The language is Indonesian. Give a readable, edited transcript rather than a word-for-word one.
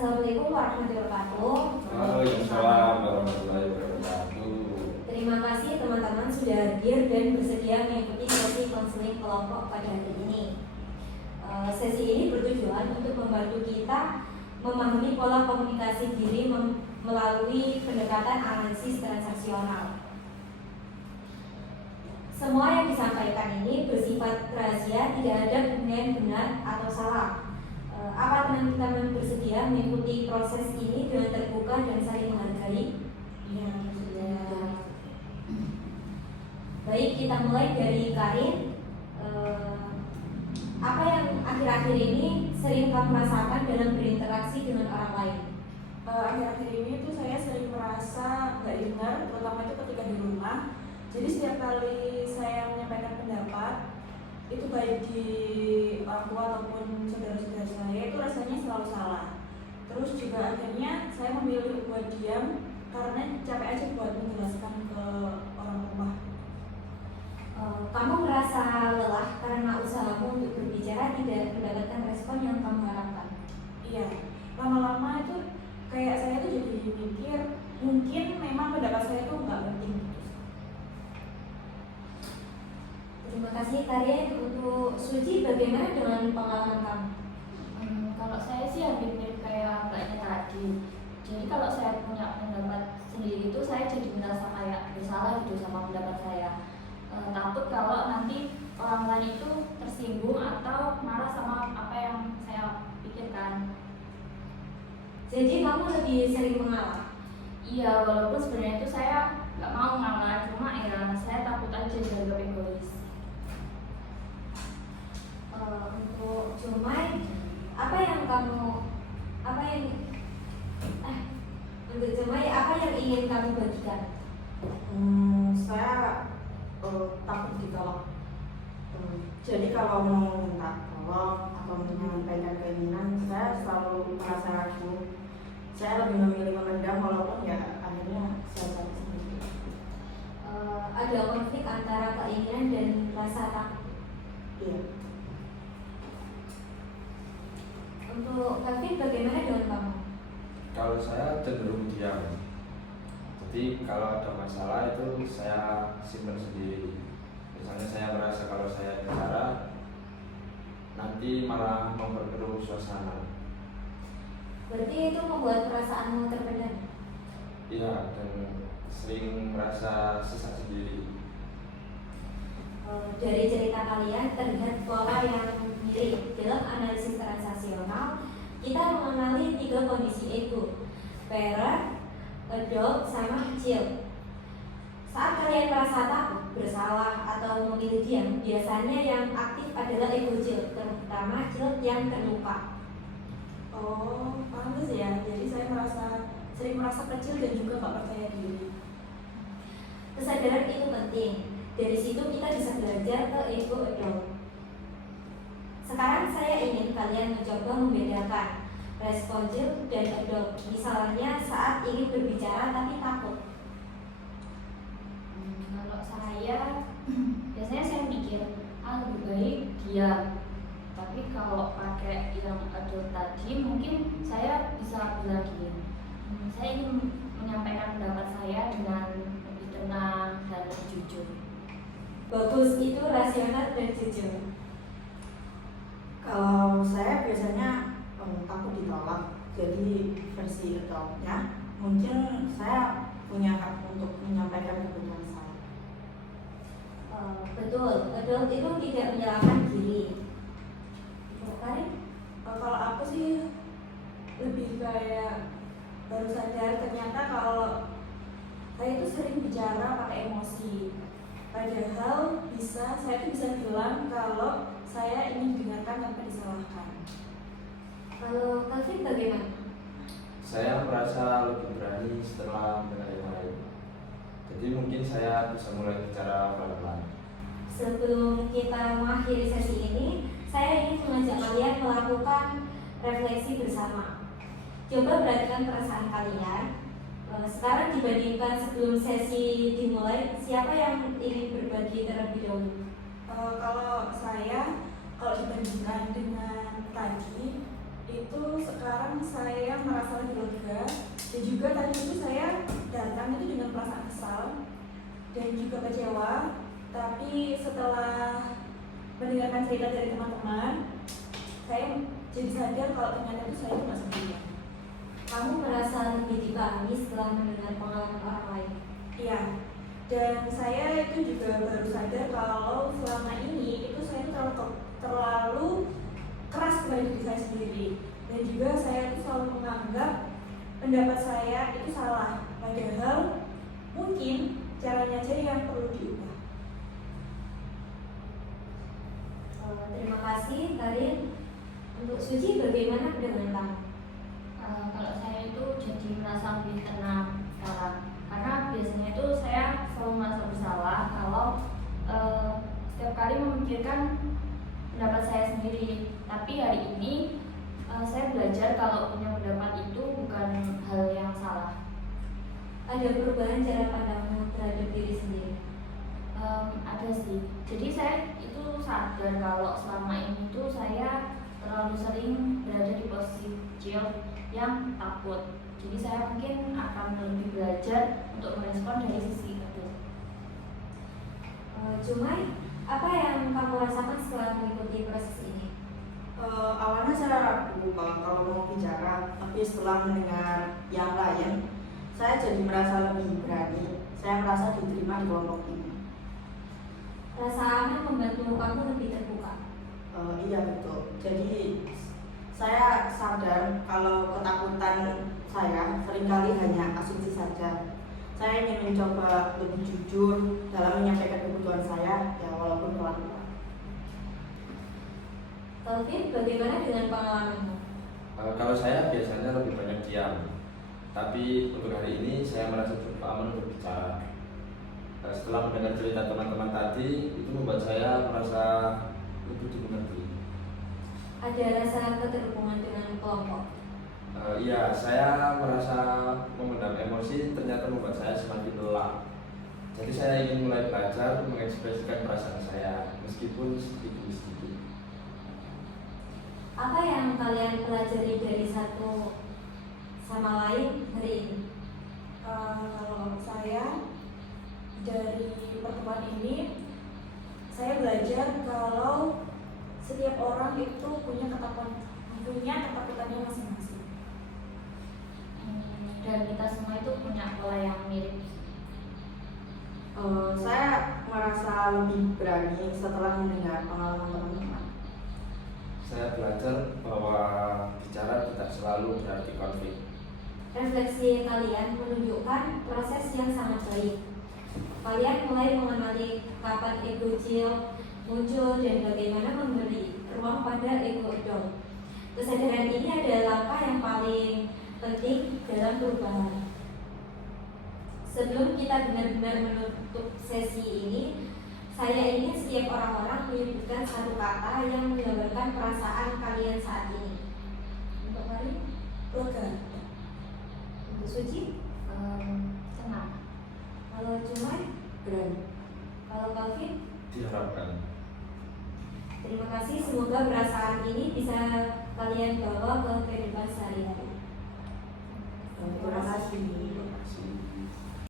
Assalamualaikum warahmatullahi wabarakatuh. Waalaikumsalam warahmatullahi wabarakatuh. Terima kasih teman-teman sudah hadir dan bersedia mengikuti sesi konseling kelompok pada hari ini. Sesi ini bertujuan untuk membantu kita memahami pola komunikasi diri melalui pendekatan analisis transaksional. Semua yang disampaikan ini bersifat rahasia, tidak ada kemungkinan benar atau salah. Apa teman-teman bersedia mengikuti proses ini dengan terbuka dan saling menghargai? Ya, sudah. Baik, kita mulai dari Karin. Apa yang akhir-akhir ini sering kamu rasakan dalam berinteraksi dengan orang lain? Akhir-akhir ini tuh saya sering merasa nggak dengar, terutama itu ketika di rumah. Jadi setiap kali saya menyampaikan pendapat, itu baik di orang tua ataupun saudara-saudara saya, itu rasanya selalu salah. Terus juga akhirnya saya memilih buat diam karena capek aja buat menjelaskan ke orang rumah. Kamu merasa lelah karena usahamu untuk berbicara tidak mendapatkan respon yang kamu harapkan? Iya, lama-lama itu kayak saya tuh jadi mikir mungkin memang pendapat saya tuh nggak penting. Terima kasih Karin. Untuk Suci, bagaimana dengan pengalaman kamu? Kalau saya sih hampir mirip kayak mbaknya tadi. Jadi kalau saya punya pendapat sendiri itu saya jadi merasa kayak bersalah gitu sama pendapat saya. Takut kalau nanti orang lain itu tersinggung atau marah sama apa yang saya pikirkan. Jadi kamu lebih sering mengalah? Iya, walaupun sebenarnya itu saya nggak mau ngalah, cuma ya saya takut aja dianggap egois. Untuk Jumai, untuk Jumai, apa yang ingin kamu bagikan? Saya takut ditolak. Jadi kalau mau minta tolong atau menyampaikan keinginan, saya selalu merasa ragu. Saya lebih memilih memendam walaupun ya akhirnya saya takut sendiri. Ada konflik antara keinginan dan rasa takut. Iya. Untuk Kevin, bagaimana dengan kamu? Kalau saya cenderung diam. Jadi kalau ada masalah itu saya simpan sendiri. Misalnya saya merasa kalau saya bicara nanti malah memperkeruh suasana. Berarti itu membuat perasaanmu terpendam? Iya, dan sering merasa sesak sendiri. Dari cerita kalian terlihat pola yang mirip. Dalam analisis transaksional, kita mengenali 3 kondisi ego: parent, adult, sama kecil. Saat kalian merasa takut, bersalah, atau memilih diam, biasanya yang aktif adalah ego kecil, terutama kecil yang terluka. Oh, pantas ya. Jadi saya sering merasa kecil dan juga nggak percaya diri. Kesadaran itu penting. Dari situ kita bisa belajar ke ego adult. Sekarang saya ingin kalian mencoba membedakan responsif dan adult. Misalnya saat ingin berbicara tapi takut. Kalau saya biasanya saya mikir lebih baik diam. Tapi kalau pakai yang adult tadi mungkin saya bisa bilang gini, saya ingin menyampaikan pendapat saya dengan lebih tenang dan lebih jujur. Bagus, itu rasional dan jujur. Kalau saya biasanya takut ditolak. Jadi versi adultnya mungkin saya punya hak untuk menyampaikan kebutuhan saya. Betul, adult itu tidak menyalahkan diri. Karin? Kalau aku sih lebih kayak baru sadar ternyata kalau saya itu sering bicara pakai emosi. Padahal saya tuh bisa bilang kalau saya ingin dengarkan tanpa disalahkan. Kalau Kevin bagaimana? Saya merasa lebih berani setelah mengenal yang lain. Jadi mungkin saya bisa mulai bicara pelan-pelan. Sebelum kita mengakhiri sesi ini, saya ingin mengajak kalian melakukan refleksi bersama. Coba perhatikan perasaan kalian. Sekarang dibandingkan sebelum sesi dimulai, siapa yang ingin berbagi terlebih dahulu? Kalau saya, kalau dibandingkan dengan tadi, itu sekarang saya merasa lebih lega, dan juga tadi itu saya datang itu dengan perasaan kesal dan juga kecewa, tapi setelah mendengarkan cerita dari teman-teman, saya jadi sadar kalau ternyata itu saya tidak sendirian. Kamu merasa lebih dipahami setelah mendengar pengalaman orang lain? Iya, dan saya itu juga baru sadar kalau selama ini itu saya itu terlalu keras kepada diri saya sendiri, dan juga saya itu selalu menganggap pendapat saya itu salah, padahal mungkin caranya aja yang perlu diubah. Terima kasih Karin. Untuk Suci, bagaimana dengan kamu? Kalau saya itu jadi merasa lebih tenang sekarang, karena biasanya itu saya selalu merasa bersalah kalau setiap kali memikirkan pendapat saya sendiri. Tapi hari ini saya belajar kalau punya pendapat itu bukan hal yang salah. Ada perubahan cara pandangmu terhadap diri sendiri? Ada sih. Jadi saya itu sadar kalau selama ini tuh saya terlalu sering berada di posisi kecil yang takut. Jadi saya mungkin akan lebih belajar untuk merespon dari sisi itu. Cumai, apa yang kamu rasakan setelah mengikuti proses ini? Awalnya saya ragu kalau mau bicara, tapi setelah mendengar yang lain, saya jadi merasa lebih berani. Saya merasa diterima di kelompok ini. Rasa aman membantu kamu lebih terbuka? Iya betul. Jadi saya sadar kalau ketakutan saya seringkali hanya asumsi saja. Saya ingin mencoba lebih jujur dalam menyampaikan kebutuhan saya, ya walaupun pelan-pelan. Kelvin, bagaimana dengan pengalamanmu? Kalau saya biasanya lebih banyak diam, tapi untuk hari ini saya merasa cukup aman untuk bicara. Setelah mendengar cerita teman-teman tadi, itu membuat saya merasa lebih dimengerti. Ada rasa keterhubungan dengan kelompok? Iya, saya merasa memendam emosi ternyata membuat saya semakin lelah. Jadi saya ingin mulai belajar mengekspresikan perasaan saya, meskipun sedikit demi sedikit. Apa yang kalian pelajari dari satu sama lain hari ini? Kalau saya dari pertemuan ini, saya belajar kalau setiap orang itu punya ketakutannya masing-masing. Dan kita semua itu punya pola yang mirip. Saya merasa lebih berani setelah mendengar pengalaman teman-teman. Saya belajar bahwa bicara tidak selalu berarti konflik. Refleksi kalian menunjukkan proses yang sangat baik. Kalian mulai mengenali kapan ego kecil muncul dan bagaimana memberi ruang pada ego dong. Kesadaran ini adalah langkah yang paling penting dalam perubahan. Sebelum kita benar-benar menutup sesi ini, saya ingin setiap orang-orang menyebutkan satu kata yang menggambarkan perasaan kalian saat ini. Untuk Mari, Lega. untuk Suci, Tenang. kalau Cumai, Berani. kalau Calvin. Diharapkan. Terima kasih, semoga perasaan ini bisa kalian bawa ke kehidupan sehari-hari. Terima kasih. Terima kasih.